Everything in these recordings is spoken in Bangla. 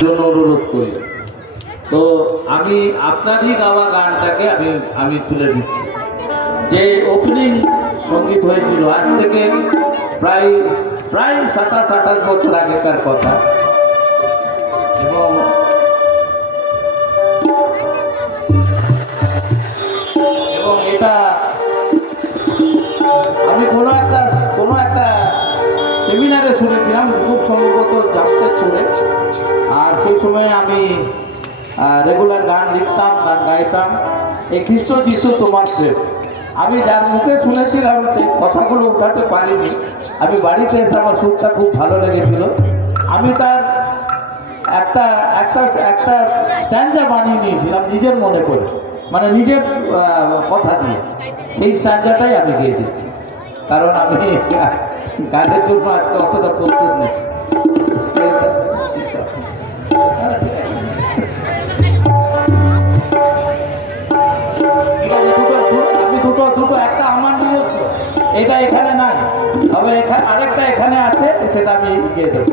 জন্য অনুরোধ করি। তো আমি আপনারই গাওয়া গানটাকে আমি তুলে দিচ্ছি। যে ওপেনিং সঙ্গীত হয়েছিল আজ থেকে প্রায় 27-28 বছর আগেকার কথা, এবং এটা আমি কোনো একটা সেমিনারে শুনেছিলাম, খুব সম্ভবত জামশেদপুরে। আর সেই সময় আমি রেগুলার গান লিখতাম, গান গাইতাম। এই খ্রিস্ট যিশু তোমার প্রেম, আমি যার মুখে শুনেছিলাম সেই কথাগুলো উঠাতে পারিনি। আমি বাড়িতে এসে আমার সুরটা খুব ভালো লেগেছিল। আমি তার একটা একটা একটা স্ট্যান্ডা বানিয়ে নিয়েছিলাম নিজের মনে করে, মানে নিজের কথা দিয়ে। সেই স্ট্যান্ডাটাই আমি গিয়ে দিচ্ছি, কারণ আমি গানের জন্য আজকে অতটা প্রস্তুত নেই। দুটো একটা আমার নিজস্ব, এটা এখানে নাই, তবে এখানে আরেকটা এখানে আছে, সেটা আমি গিয়ে দেবো।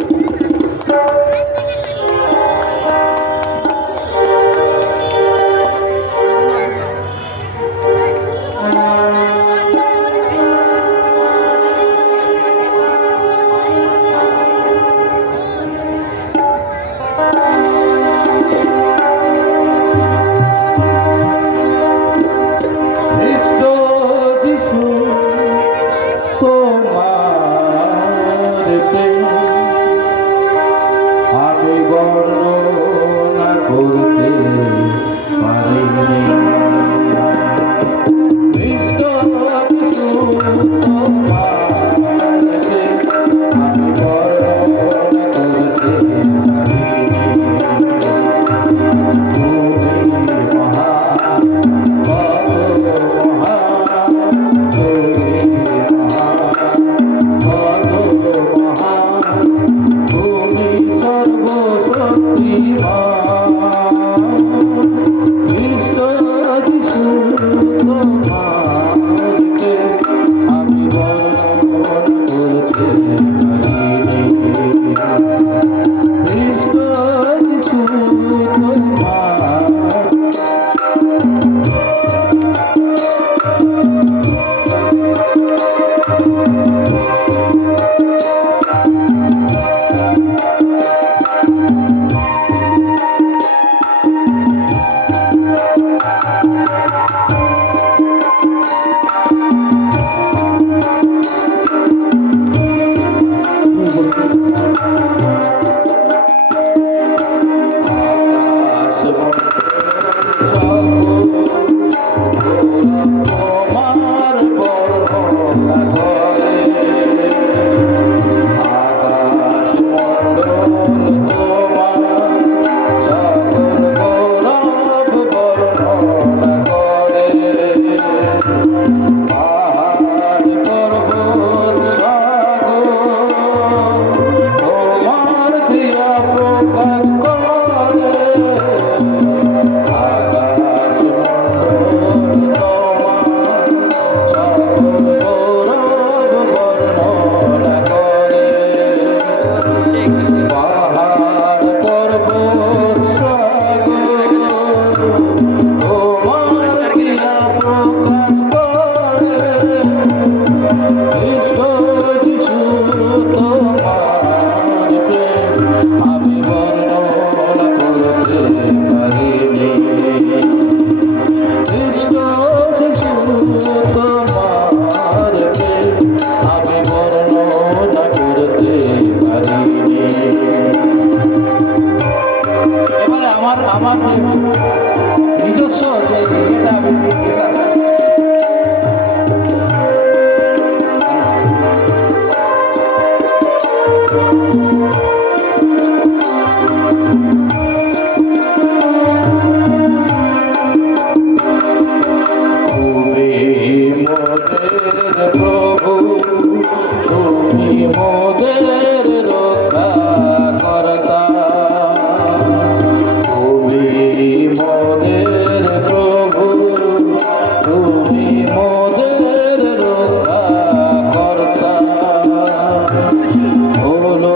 হলো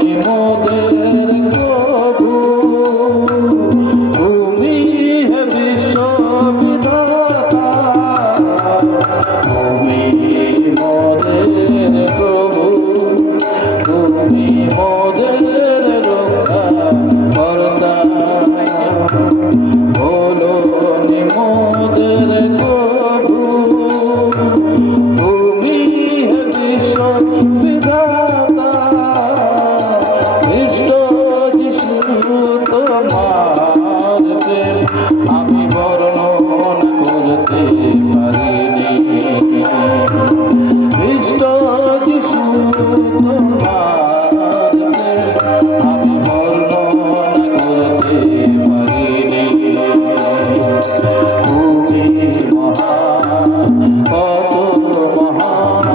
নিমদের প্রভু আমি বর্ণনা করতে পারিনি। তুমি মহান, কত মহান,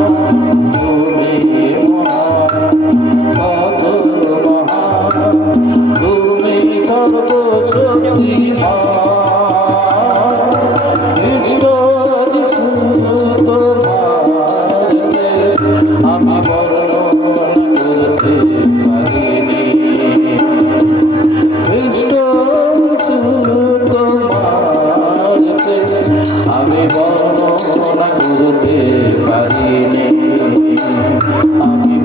তুমি মহান, কত মহান, তুমি সর্বশক্তিমান। কৃষ্ণ যিশু তোমাকে আমি বর্ণনা করতে পারিনি। কৃষ্ণ যিশু তোমাকে আমি বর্ণনা করতে পারিনি। আমি